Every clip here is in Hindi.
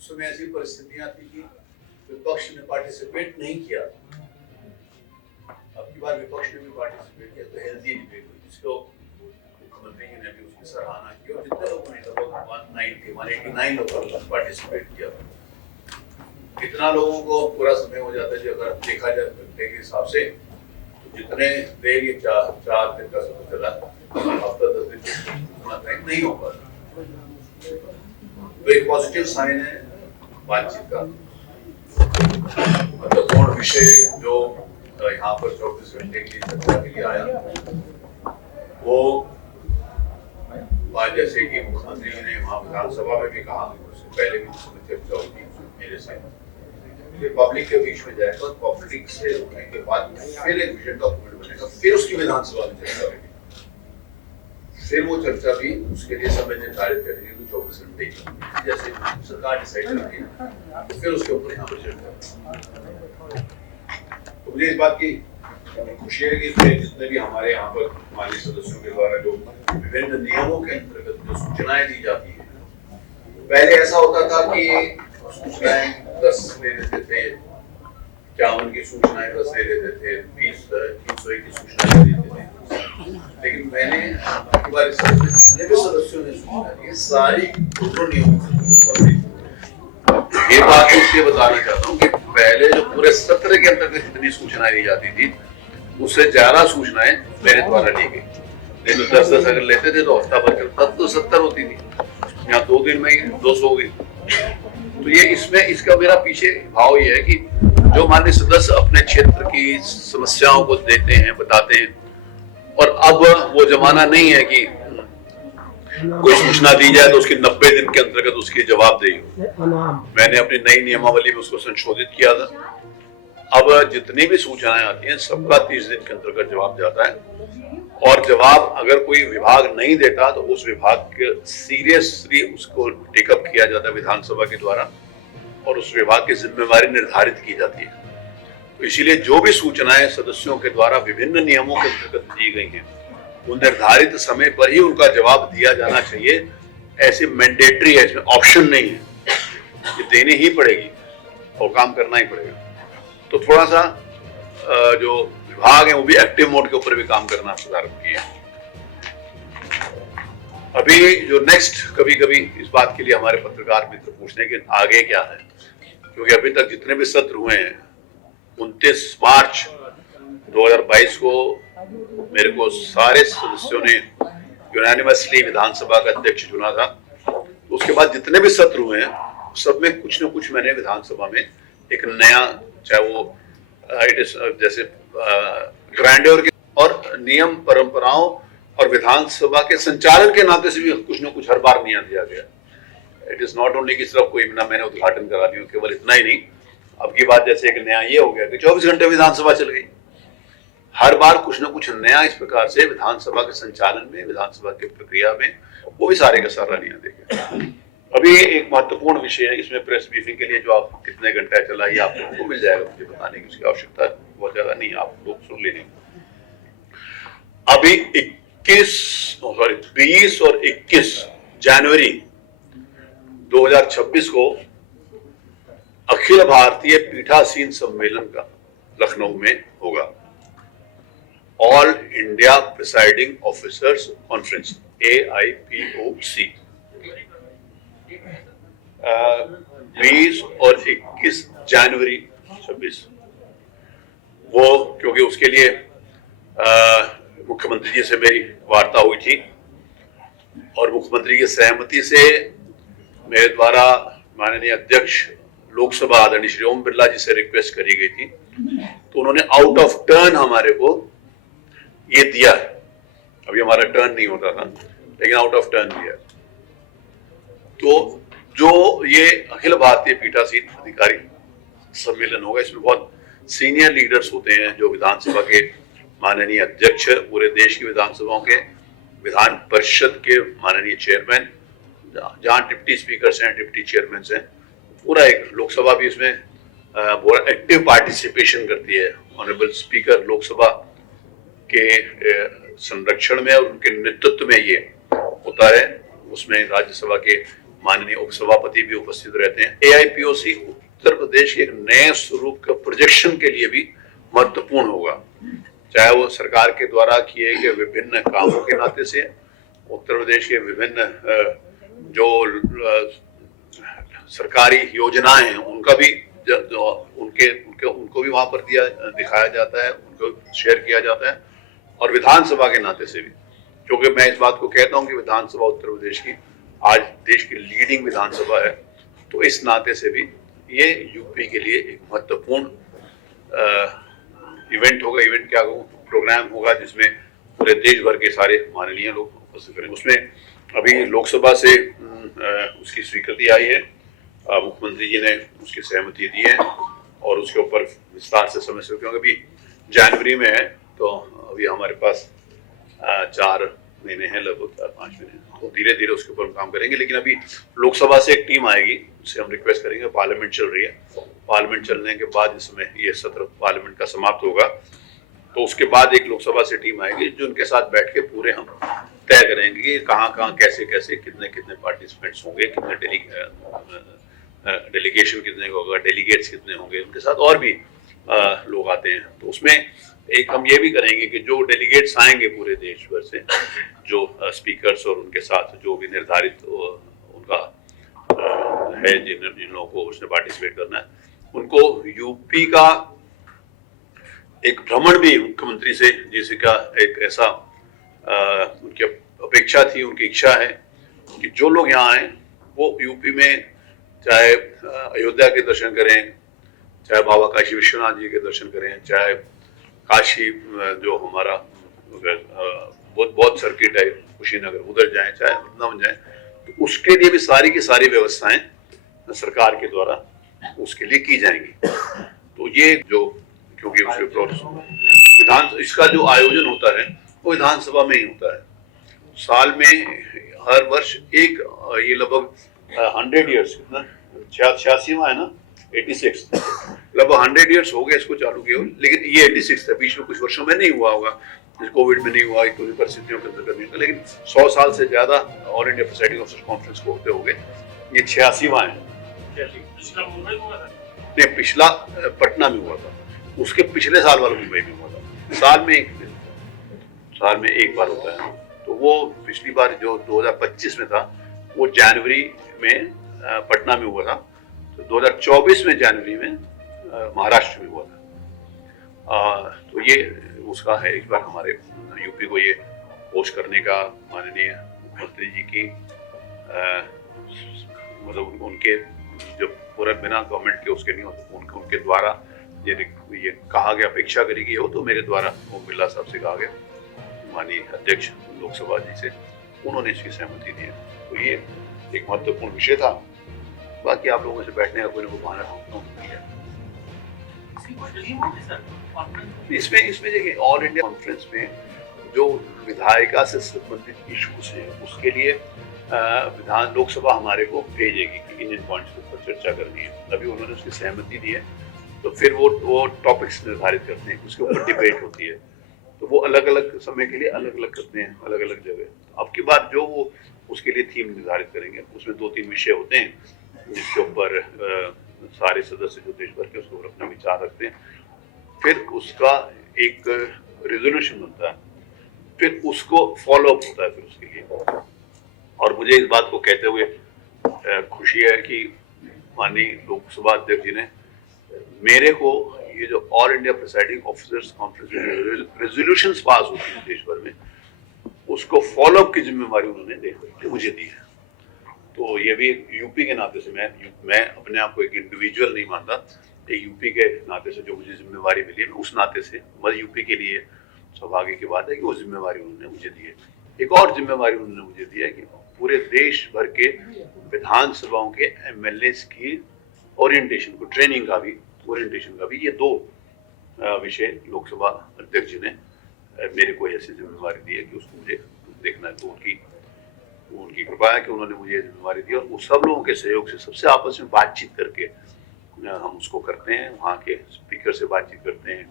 उस समय ऐसी परिस्थितियां थी कि विपक्ष ने पार्टिसिपेट नहीं किया। अब की बार विपक्ष ने भी पार्टिसिपेट किया तो हेल्दी डिबेट हुई, जिसको मुख्यमंत्री जी ने भी उसकी सराहना की और जितने लोगों ने लगभग 189 लोगों ने पार्टिसिपेट किया। कितना लोगों को पूरा समय हो जाता है जो अगर देखा जाए घंटे के हिसाब से, तो जितने देर ये 4 दिन का समय चला, हफ्ता 10 दिन उतना टाइम नहीं हो पाता। तो एक पॉजिटिव साइन है बातचीत का। महत्वपूर्ण विषय जो यहाँ पर 24 घंटे की चर्चा के लिए आया, वो बात जैसे कि मुख्यमंत्री जी ने वहाँ विधानसभा में भी कहा, उससे पहले भी चर्चा हुई थी मेरे से, पब्लिक के बीच में जाएगा और पब्लिक से रुकने के बाद फिर एक विजन डॉक्यूमेंट बनेगा, फिर उसकी विधानसभा में चर्चा होगी, फिर वो चर्चा भी उसके लिए समय निर्धारित करेगी तो 24 घंटे की, जैसे सरकार डिसाइड करती है, फिर उसके ऊपर यहाँ पर चर्चा। तो मुझे इस बात की खुशी है कि जितने भी हमारे यहाँ पर माननीय सदस्यों के द्वारा जो विभिन्न नियमों के अंतर्गत जो सूचनाएं दी जाती है, पहले ऐसा होता था कि सूचनाएं 10 दे देते थे, 51 की सूचनाएं 10 दे देते थे, 301 की सूचनाएं दे देते थे। लेकिन मैंने एक बार जितने भी सदस्यों ने सूचना दी सारी नियमों ये बात इसलिए बताना चाहता हूँ कि पहले जो पूरे सत्र के अंतर्गत जितनी सूचनाएं दी जाती थी उससे ज्यादा सूचनाएं मेरे द्वारा ली गई। नहीं तो 10-10 अगर लेते थे तो हफ्ता भर चलता तो 70 होती थी, यहाँ 2 दिन में ही 200 हो गई। तो ये इसमें इसका मेरा पीछे भाव ये है कि जो माननीय सदस्य अपने क्षेत्र की समस्याओं को देते हैं, बताते हैं, और अब वो जमाना नहीं है कि कोई सूचना दी जाए तो उसकी 90 दिन के अंतर्गत उसकी जवाबदेही हो। मैंने अपनी नई नियमावली में उसको संशोधित किया था। अब जितनी भी सूचनाएं आती हैं सबका 30 दिन के अंतर्गत जवाब जाता है, और जवाब अगर कोई विभाग नहीं देता तो उस विभाग के सीरियसली उसको टेकअप किया जाता है विधानसभा के द्वारा, और उस विभाग की जिम्मेवारी निर्धारित की जाती है। तो इसीलिए जो भी सूचनाएं सदस्यों के द्वारा विभिन्न नियमों के अंतर्गत दी गई हैं वो निर्धारित समय पर ही उनका जवाब दिया जाना चाहिए। ऐसे मैंडेटरी है, इसमें ऑप्शन नहीं है, ये देनी ही पड़ेगी और काम करना ही पड़ेगा। तो थोड़ा सा जो विभाग है वो भी एक्टिव मोड के ऊपर भी काम करना प्रारंभ किया। अभी जो नेक्स्ट कभी कभी इस बात के लिए हमारे पत्रकार मित्र पूछते हैं कि आगे क्या है, क्योंकि अभी तक जितने भी सत्र हुए हैं 29 मार्च 2022 को मेरे को सारे सदस्यों ने यूनानिमसली विधानसभा का अध्यक्ष चुना था। उसके बाद जितने भी सत्र हुए हैं सब में कुछ न कुछ मैंने विधानसभा में एक नया, चाहे वो जैसे ग्रैंड्योर के और नियम परंपराओं और विधानसभा के संचालन के नाते से भी कुछ न कुछ हर बार नया दिया गया। इट इज नॉट ओनली कि सिर्फ कोई मैंने उद्घाटन करा दिया, केवल इतना ही नहीं, अब की बात जैसे एक नया ये हो गया कि 24 घंटे विधानसभा चल गई। हर बार कुछ न कुछ नया इस प्रकार से विधानसभा के संचालन में, विधानसभा की प्रक्रिया में, वो भी सारे का सारा नया देखें। अभी एक महत्वपूर्ण विषय है, इसमें प्रेस ब्रीफिंग के लिए जो आप कितने घंटा चला ये आप लोगों को मिल जाएगा, मुझे बताने की उसकी आवश्यकता बहुत ज्यादा नहीं, आप लोग सुन लेंगे। अभी 20 और 21 जनवरी 2026 को अखिल भारतीय पीठासीन सम्मेलन का लखनऊ में होगा। All India presiding officers conference, AIPOC। 20 और 21 जनवरी 26 वो, क्योंकि उसके लिए मुख्यमंत्री जी से मेरी वार्ता हुई थी और मुख्यमंत्री की सहमति से मेरे द्वारा माननीय अध्यक्ष लोकसभा आदरणीय श्री ओम बिरला जी से रिक्वेस्ट करी गई थी, तो उन्होंने आउट ऑफ टर्न हमारे को ये दिया है। अभी हमारा टर्न नहीं होता था लेकिन आउट ऑफ टर्न दिया। तो जो ये अखिल भारतीय पीठासीन अधिकारी सम्मेलन होगा, इसमें बहुत सीनियर लीडर्स होते हैं जो विधानसभा के माननीय अध्यक्ष, पूरे देश की विधानसभाओं के, विधान परिषद के माननीय चेयरमैन, जहाँ डिप्टी स्पीकर हैं, डिप्टी चेयरमैन हैं, पूरा एक लोकसभा भी इसमें बहुत एक्टिव पार्टिसिपेशन करती है। ऑनरेबल स्पीकर लोकसभा के संरक्षण में और उनके नेतृत्व में ये होता है। उसमें राज्यसभा के माननीय उपसभापति भी उपस्थित रहते हैं। AIPOC उत्तर प्रदेश के एक नए स्वरूप का प्रोजेक्शन के लिए भी महत्वपूर्ण होगा, चाहे वो सरकार के द्वारा किए गए विभिन्न कामों के नाते से, उत्तर प्रदेश के विभिन्न जो सरकारी योजनाएं हैं उनका भी उनको भी वहां पर दिखाया जाता है, उनको शेयर किया जाता है, और विधानसभा के नाते से भी, क्योंकि मैं इस बात को कहता हूं कि विधानसभा उत्तर प्रदेश की आज देश की लीडिंग विधानसभा है, तो इस नाते से भी ये यूपी के लिए एक महत्वपूर्ण इवेंट होगा, इवेंट क्या कहूँ, प्रोग्राम होगा, जिसमें पूरे देश भर के सारे माननीय लोग उपस्थित करेंगे। उसमें अभी लोकसभा से उसकी स्वीकृति आई है, मुख्यमंत्री जी ने उसकी सहमति दी है और उसके ऊपर विस्तार से समझ सकते, क्योंकि अभी जनवरी में है, तो अभी हमारे पास 4 महीने हैं, लगभग 4-5 महीने, तो धीरे धीरे उसके ऊपर हम काम करेंगे। लेकिन अभी लोकसभा से एक टीम आएगी, उससे हम रिक्वेस्ट करेंगे, पार्लियामेंट चल रही है, पार्लियामेंट चलने के बाद जिसमें ये सत्र पार्लियामेंट का समाप्त होगा, तो उसके बाद एक लोकसभा से टीम आएगी जो उनके साथ बैठ के पूरे हम तय करेंगे कि कहाँ कहाँ कैसे कैसे कितने कितने पार्टिसिपेंट्स होंगे, कितने डेलीगेशन कितने होगा, डेलीगेट्स कितने होंगे, उनके साथ और भी लोग आते हैं। तो उसमें एक हम ये भी करेंगे कि जो डेलीगेट्स आएंगे पूरे देश भर से, जो स्पीकर्स और उनके साथ जो भी निर्धारित उनका है, जिन लोगों को उसमें पार्टिसिपेट करना है, उनको यूपी का एक भ्रमण भी मुख्यमंत्री से जैसे का एक ऐसा उनकी अपेक्षा थी, उनकी इच्छा है कि जो लोग यहाँ आए वो यूपी में चाहे अयोध्या के दर्शन करें, चाहे बाबा काशी विश्वनाथ जी के दर्शन करें, चाहे काशी जो हमारा बौद्ध सर्किट है कुशीनगर, उधर जाएं, चाहे वृंदावन जाएं, तो उसके लिए भी सारी की सारी व्यवस्थाएं सरकार के द्वारा उसके लिए की जाएंगी। तो ये जो, क्योंकि उसके इसका जो आयोजन होता है वो विधानसभा में ही होता है। साल में हर वर्ष एक, ये लगभग 100 ईयर्स, कितना 86वां है ना, 86, लगभग 100 ईयर्स हो गए इसको चालू किए हुए, लेकिन ये 86 था, बीच में कुछ वर्षों में नहीं हुआ होगा, कोविड में नहीं हुआ, इतनी परिस्थितियों के अंदर नहीं हुआ, लेकिन 100 साल से ज्यादा all India president officers conference को होते हो गए, ये 86वां है। नहीं, पिछला पटना में हुआ था, उसके पिछले साल वाला मुंबई में हुआ था। साल में एक बार होता है। तो वो पिछली बार जो 2025 में था वो जनवरी में पटना में हुआ था, तो 2024 में जनवरी में महाराष्ट्र में हुआ था। तो ये उसका है, इस बार हमारे यूपी को ये होस्ट करने का माननीय मुख्यमंत्री जी की मतलब उनके जो पूरा बिना गवर्नमेंट के उसके नहीं होते, उनके द्वारा ये कहा गया, अपेक्षा करेगी हो, तो मेरे द्वारा ओम बिरला साहब से कहा गया, माननीय अध्यक्ष लोकसभा जी से, उन्होंने इसकी सहमति दी है। तो ये एक महत्वपूर्ण विषय था। बाकी आप लोगों से बैठने का कोई ना कोई बहाना ढूंढता है। इसमें देखिए, ऑल इंडिया कॉन्फ्रेंस में जो विधायिका से संबंधित इश्यूज हैं उसके लिए विधान लोकसभा हमारे को भेजेगी कि इन पॉइंट्स के ऊपर चर्चा करनी है। अभी उन्होंने उसकी सहमति दी है, तो फिर वो टॉपिक्स निर्धारित करते हैं, उसके ऊपर डिबेट होती है, तो वो अलग अलग समय के लिए अलग अलग करते हैं, अलग अलग जगह। तो अब की बार जो वो उसके लिए थीम निर्धारित करेंगे, उसमें 2-3 विषय होते हैं जिसके ऊपर सारे सदस्य जो देश भर के उसके ऊपर अपने विचार रखते हैं, फिर उसका एक रेजोल्यूशन बनता है, फिर उसको फॉलो अप होता है फिर उसके लिए। और मुझे इस बात को कहते हुए खुशी है कि माननीय लोकसभा अध्यक्ष जी ने मेरे को ये जो all India presiding officers conference में रेजोल्यूशंस पास होती है देश भर में, उसको फॉलो अप की जिम्मेवारी उन्होंने मुझे दी है। तो ये भी यूपी के नाते से मैं अपने आप को एक इंडिविजुअल नहीं मानता, एक यूपी के नाते से जो मुझे जिम्मेवारी मिली है, उस नाते से बस यूपी के लिए सौभाग्य की बात है कि वो जिम्मेवारी उन्होंने मुझे दी है। एक और जिम्मेवारी उन्होंने मुझे दी है कि पूरे देश भर के विधानसभाओं के MLAs की ओरिएंटेशन को, ट्रेनिंग का भी, ओरिएंटेशन का भी, ये 2 विषय लोकसभा अध्यक्ष जी ने मेरे को ऐसी जिम्मेवारी दी है कि उसको मुझे देखना है। तो उनकी कृपा है कि उन्होंने मुझे ये जिम्मेवारी दी, और वो सब लोगों के सहयोग से सबसे आपस में बातचीत करके हम उसको करते हैं, वहाँ के स्पीकर से बातचीत करते हैं,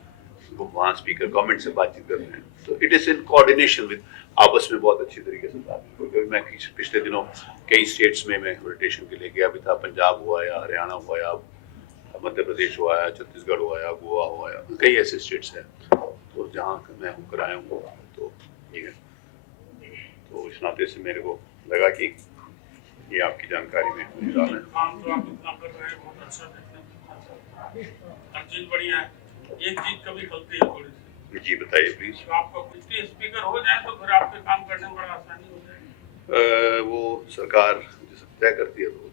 वो वहाँ स्पीकर गवर्नमेंट से बातचीत कर रहे हैं, तो it is in coordination with, आपस में बहुत अच्छी तरीके से बात। क्योंकि मैं पिछले दिनों कई स्टेट्स में मैं रोटेशन के लिए गया भी था, पंजाब हुआ या हरियाणा हुआ या मध्य प्रदेश हुआ या छत्तीसगढ़ हुआ या गोवा हुआ या कई ऐसे स्टेट्स हैं तो जहाँ मैं होकर आया हूँ। तो ये है, तो इस नाते से मेरे को लगा कि ये आपकी जानकारी में मुझे डालना है। काम तो आप इतना कर रहे हैं, बहुत अच्छा देखने में, हर चीज बढ़िया है। एक चीज कभी खलती है थोड़ी सी। जी बताइए प्लीज। तो आपका कुछ स्पीकर हो जाए तो फिर आपके काम करने में बड़ा आसानी हो जाएगी। वो सरकार जैसे तय करती है तो